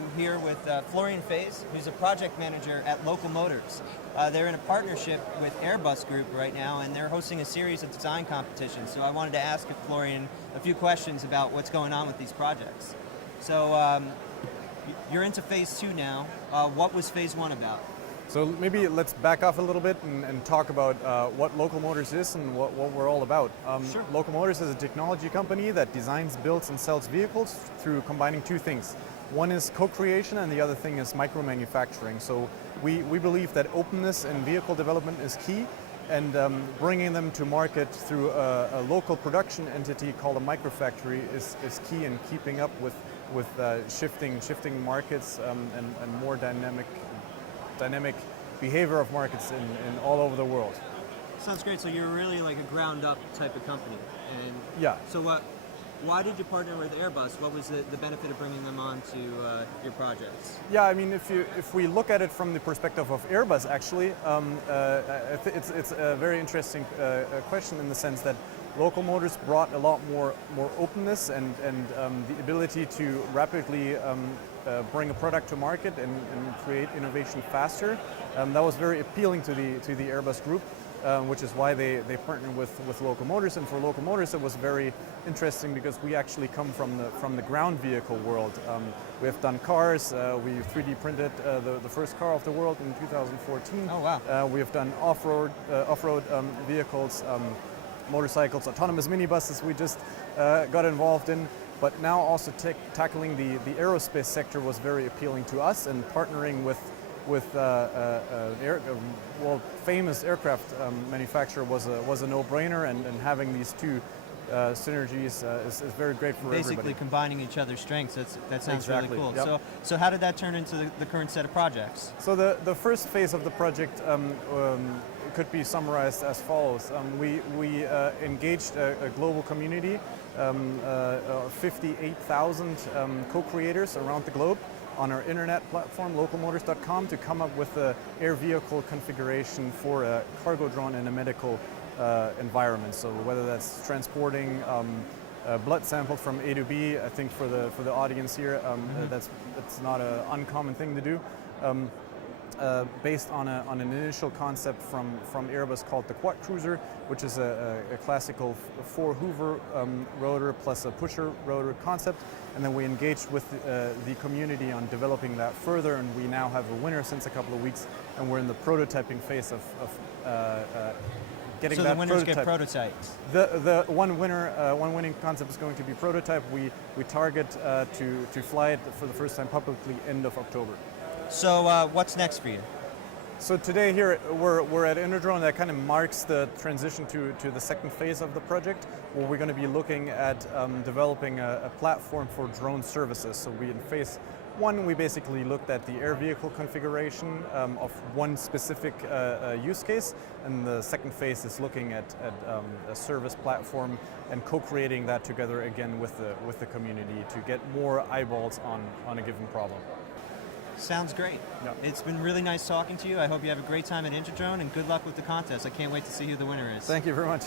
I'm here with Florian Feize, who's a project manager at Local Motors. They're in a partnership with Airbus Group right now, and they're hosting a series of design competitions. So I wanted to ask Florian a few questions about what's going on with these projects. So you're into phase 2 now. What was phase 1 about? So maybe let's back off a little bit and talk about what Local Motors is and what we're all about. Sure. Local Motors is a technology company that designs, builds, and sells vehicles through combining two things. One is co-creation and the other thing is micro-manufacturing. So we believe that openness in vehicle development is key, and bringing them to market through a local production entity called a microfactory is key in keeping up with shifting markets and more dynamic behavior of markets in all over the world. Sounds great. So you're really like a ground up type of company. And yeah. So why did you partner with Airbus? What was the benefit of bringing them on to your projects? Yeah, I mean, if we look at it from the perspective of Airbus, actually, it's a very interesting question in the sense that Local Motors brought a lot more openness and the ability to rapidly bring a product to market and create innovation faster. That was very appealing to the Airbus Group, which is why they partnered with Local Motors. And for Local Motors, it was very interesting because we actually come from the ground vehicle world. We have done cars. We 3D printed the first car of the world in 2014. Oh wow! We have done off-road vehicles. Motorcycles, autonomous minibuses we just got involved in, but now also tackling the aerospace sector was very appealing to us, and partnering with famous aircraft manufacturer was a no-brainer, and having these two synergies is very great for Basically everybody. Combining each other's strengths. That sounds exactly. really cool. Yep. So how did that turn into the current set of projects? So the first phase of the project could be summarized as follows. We engaged a global community, 58,000 co-creators around the globe on our internet platform, localmotors.com, to come up with an air vehicle configuration for a cargo drone in a medical environment. So whether that's transporting a blood sample from A to B, I think for the audience here, that's not an uncommon thing to do. Based on an initial concept from Airbus called the Quad Cruiser, which is a classical 4 Hoover rotor plus a pusher rotor concept, and then we engaged with the community on developing that further, and we now have a winner since a couple of weeks, and we're in the prototyping phase of getting so that the winners prototype. get prototypes. The one winning concept is going to be prototype. We target to fly it for the first time publicly end of October. So what's next for you? So today here we're at InterDrone. That kind of marks the transition to the second phase of the project, where we're going to be looking at developing a platform for drone services. So in phase 1, we basically looked at the air vehicle configuration of one specific use case, and the second phase is looking at a service platform and co-creating that together again with the community to get more eyeballs on a given problem. Sounds great. Yep. It's been really nice talking to you. I hope you have a great time at InterDrone, and good luck with the contest. I can't wait to see who the winner is. Thank you very much.